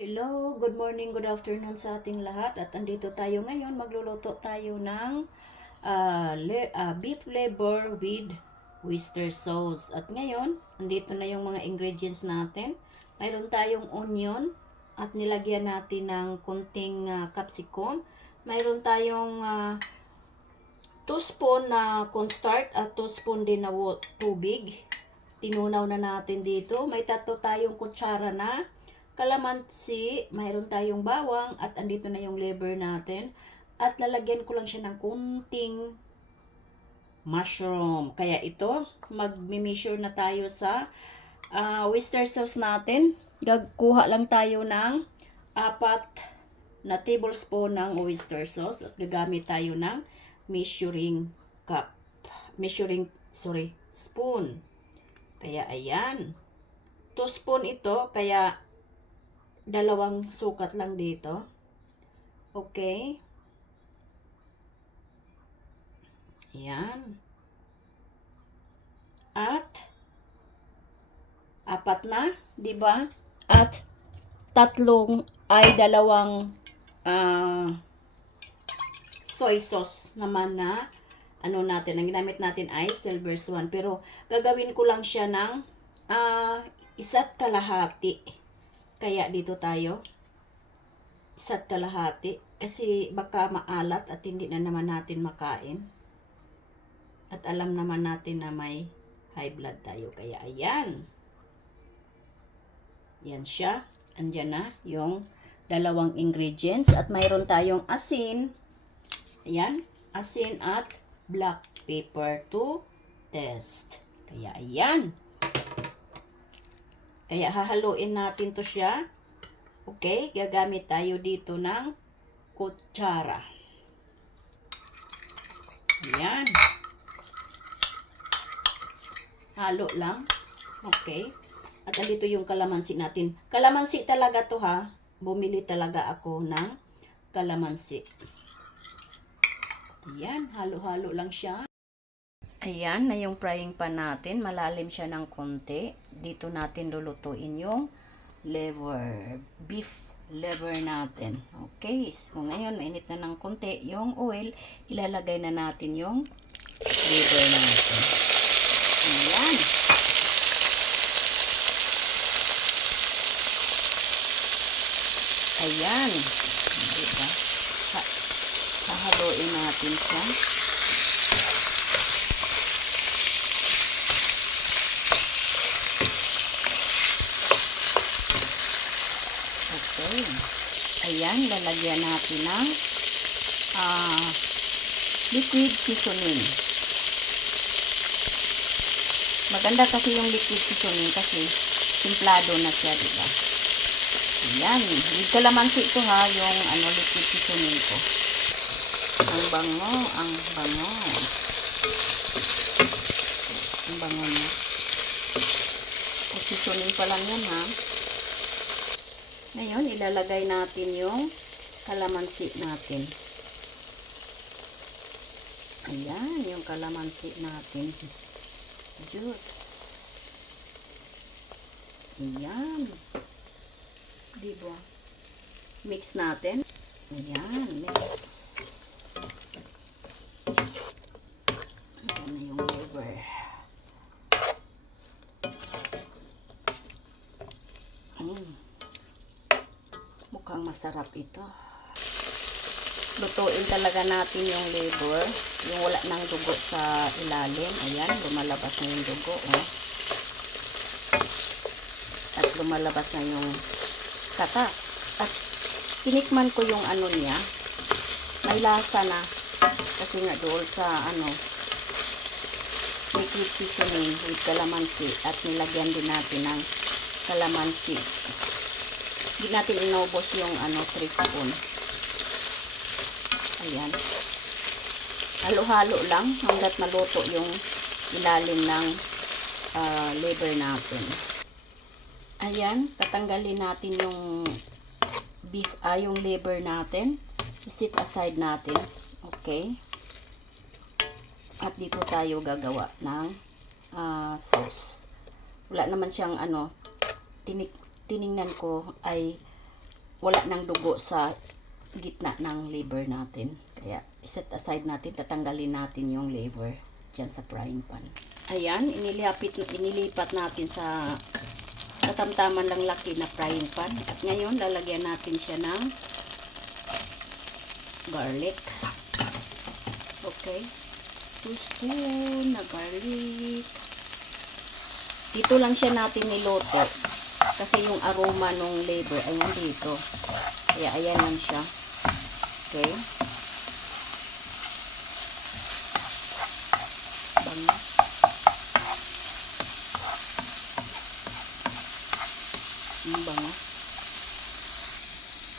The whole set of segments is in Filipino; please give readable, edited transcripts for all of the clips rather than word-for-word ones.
Hello, good morning, good afternoon sa ating lahat. At andito tayo ngayon, magluluto tayo ng beef liver with oyster sauce. At ngayon, andito na yung mga ingredients natin. Mayroon tayong onion at nilagyan natin ng konting capsicum. Mayroon tayong 2 spoon na cornstarch at 2 spoon din na tubig. Tinunaw na natin dito. May 3 tayong kutsara na kalamansi, mayroon tayong bawang, at andito na yung liver natin. At lalagyan ko lang siya ng kunting mushroom. Kaya ito, mag-measure na tayo sa oyster sauce natin. Gagkuha lang tayo ng 4 na tablespoon ng oyster sauce at gagamit tayo ng spoon. Kaya ayan, 2 spoon ito, kaya 2 sukat lang dito. Okay. Ayan. At 4 na, 'di ba? At 2 soy sauce naman na natin, ang ginamit natin ay silver swan. Pero gagawin ko lang siya ng 1 kalahati. Kaya dito tayo 1 kalahati kasi baka maalat at hindi na naman natin makain. At alam naman natin na may high blood tayo. Kaya ayan. Yan siya. Andyan na yung 2 ingredients. At mayroon tayong asin. Ayan. Asin at black pepper to taste. Kaya ayan. Kaya hahaluin natin to siya. Okay, gagamit tayo dito ng kutsara. Ayan. Halo lang. Okay. At dito yung kalamansi natin. Kalamansi talaga to ha. Bumili talaga ako ng kalamansi. Ayan, halo-halo lang siya. Ayan na yung frying pan natin. Malalim siya ng konti. Dito natin lulutuin yung beef liver natin. Okay. So ngayon, mainit na ng konti yung oil. Ilalagay na natin yung liver natin. Ayan. Ayan. Diba? Hahaluin natin siya. Okay. Ayan, lalagyan natin ng liquid seasoning. Maganda kasi yung liquid seasoning kasi simplado na siya, diba? Ayan. With kalamansi ito ha, yung liquid seasoning ko. Ang bango, ang bango. Ang bango niya. Seasoning pa lang yan ha. Ngayon, ilalagay natin yung kalamansi natin. Ayan, yung kalamansi natin. Juice. Ayan. Diba? Mix natin. Ayan, mix. Ayan na yung liver. Mukhang masarap ito. Lutuin talaga natin yung liver. Yung wala nang dugo sa ilalim. Ayan, lumalabas na yung dugo. Oh. At lumalabas na yung katas. At tinikman ko yung niya. May lasa na. Kasi nga doon sa liquid seasoning with kalamansi. At nilagyan din natin ng kalamansi. Hindi natin inubos yung 3 spoon. Ayan. Halo-halo lang hanggat maluto yung ilalim ng liver natin. Ayan, tatanggalin natin yung beef, yung liver natin. I-set aside natin. Okay. At dito tayo gagawa ng sauce. Wala naman siyang tiningnan ko ay wala nang dugo sa gitna ng liver natin. Kaya set aside natin, tatanggalin natin yung liver dyan sa frying pan. Ayan, inilipat natin sa katamtaman lang laki na frying pan. At ngayon, lalagyan natin siya ng garlic. Okay. 2 spoon na garlic. Dito lang siya natin niloto. Kasi yung aroma ng liver ay nandito. Kaya ayan lang siya. Okay. Bango. Bango.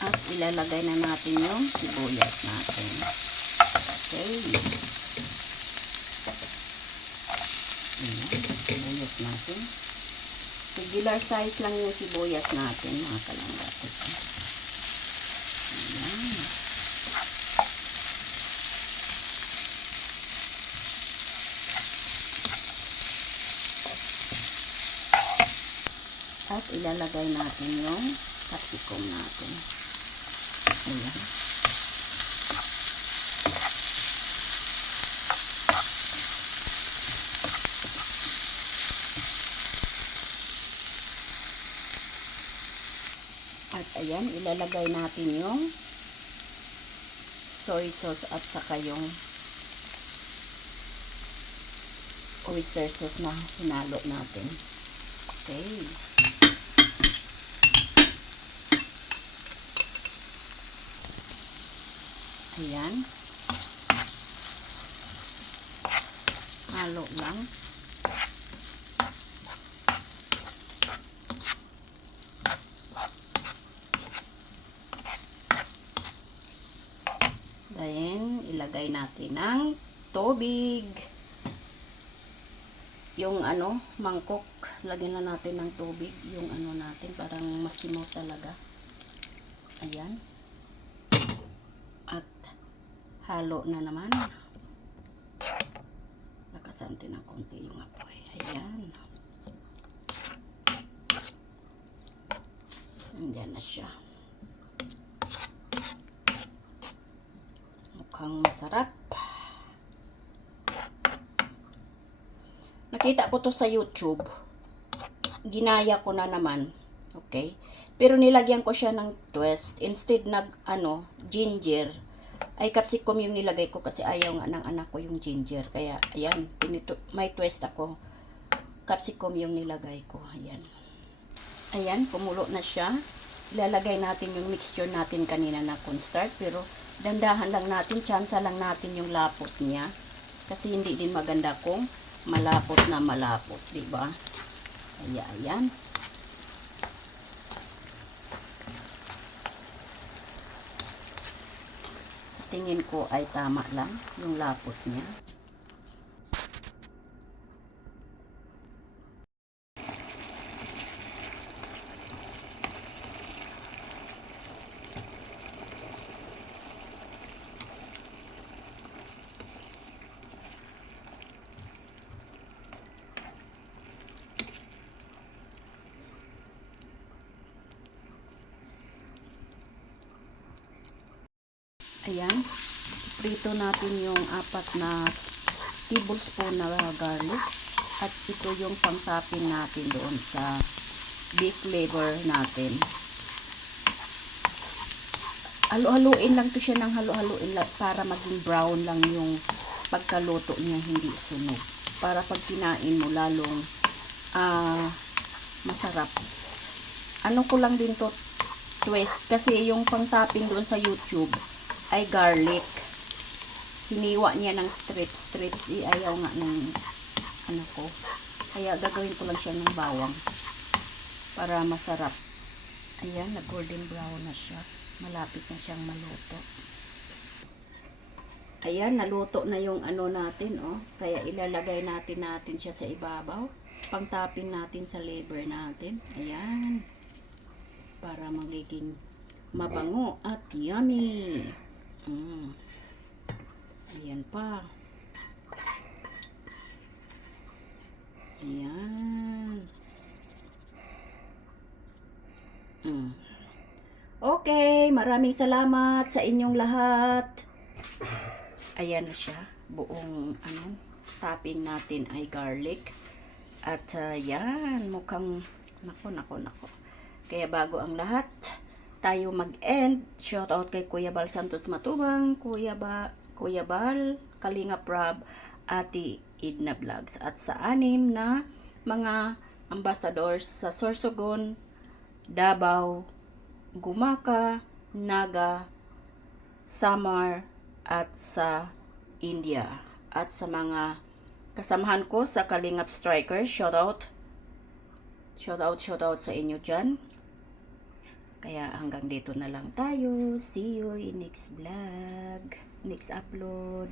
At ilalagay na natin yung sibuyas natin. Okay. Ayan, sibuyas natin. Regular size lang yung sibuyas natin, mga kalanggat. Ayan. At ilalagay natin yung capsicum natin. Ayan. At ayan, ilalagay natin yung soy sauce at saka yung oyster sauce na hinalo natin. Okay. Ayan. Halo lang. Then, ilagay natin ng tubig. Yung mangkok, lagyan na natin ng tubig. Yung natin, parang masimaw talaga. Ayan. At halo na naman. Nakasanti ng konti yung apoy. Ayan. Andyan na siya. Mukhang masarap. Nakita ko to sa YouTube. Ginaya ko na naman. Okay? Pero nilagyan ko siya ng twist. Instead ginger, ay capsicum yung nilagay ko kasi ayaw nga ng anak ko yung ginger. Kaya, ayan, may twist ako. Capsicum yung nilagay ko. Ayan. Ayan, kumulo na siya. Ilalagay natin yung mixture natin kanina na cornstarch. Pero, dandahan lang natin, tsansa lang natin yung lapot niya. Kasi hindi din maganda kung malapot na malapot, di ba? Ayan. Sa tingin ko ay tama lang yung lapot niya. Ayan, prito natin yung 4 na tablespoon na garlic at ito yung pang-topping natin doon sa beef liver natin. Halo-haluin lang to siya ng halo-haluin lang para maging brown lang yung pagkaluto niya, hindi sunog. Para pag kinain mo lalong masarap. Ano ko lang din to twist kasi yung pang-topping doon sa YouTube ay garlic. Hiniwa niya ng strips. Ayaw nga ng ko. Kaya gagawin ko lang siya ng bawang para masarap. Ayan, nag-golden brown na siya. Malapit na siyang maluto. Ayan, naluto na yung natin, oh. Kaya ilalagay natin siya sa ibabaw. Pang-topping natin sa liver natin. Ayan. Para magiging mabango at yummy. Ayan pa. Ayan. Okay, maraming salamat sa inyong lahat. Ayan na siya. Buong topping natin ay garlic. At yan, mukhang nako. Kaya bago ang lahat, tayo mag-end. Shoutout kay Kuya Bal Santos Matubang, Kuya Bal, Kalinga Prab, Ate Edna Vlogs. At sa 6 na mga ambassadors sa Sorsogon, Davao, Gumaka, Naga, Samar, at sa India. At sa mga kasamahan ko sa Kalingap Strikers, shoutout sa inyo dyan. Kaya hanggang dito na lang tayo. See you in next vlog, next upload.